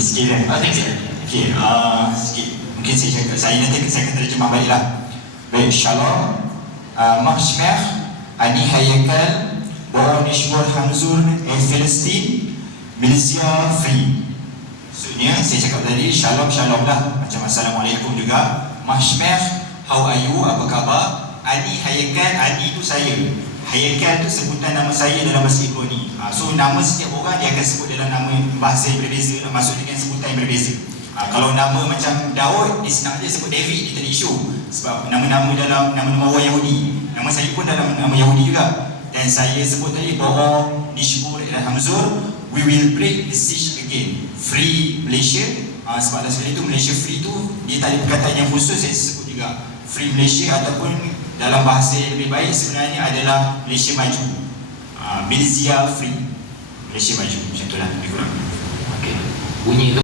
sikit kan? Thank you. Okey, sikit. Mungkin saya nanti saya akan terjemah baliklah. Baik, Shalom. Mahshmer, Ani Hayakal, Boro Nishmur Hamzur, Palestine, Malaysia Free. Maksudnya, saya cakap tadi, Shalom, Shalom lah. Macam Assalamualaikum juga. Mahshmer, how are you? Apa khabar? Ani Hayakal, Ani itu saya. Hayakal itu sebutan nama saya dalam bahasa Ibrani. So nama setiap orang dia akan sebut dalam nama bahasa yang berbeza, maksud dengan sebutan yang berbeza. Kalau nama macam Daud, dia senang je sebut David, dia tak ada isu. Sebab nama-nama dalam nama-nama orang Yahudi. Nama saya pun dalam nama Yahudi juga. Dan saya sebut tadi Boro Nishmur dan Hamzur, we will break the siege again. Free Malaysia. Sebab dalam sekali itu Malaysia Free tu dia tak ada perkataan yang khusus yang sebut juga. Free Malaysia ataupun dalam bahasa yang lebih baik sebenarnya adalah Malaysia Maju. Malaysia Free, Malaysia Maju, macam itulah lebih kurang. Okey. Bunyi tu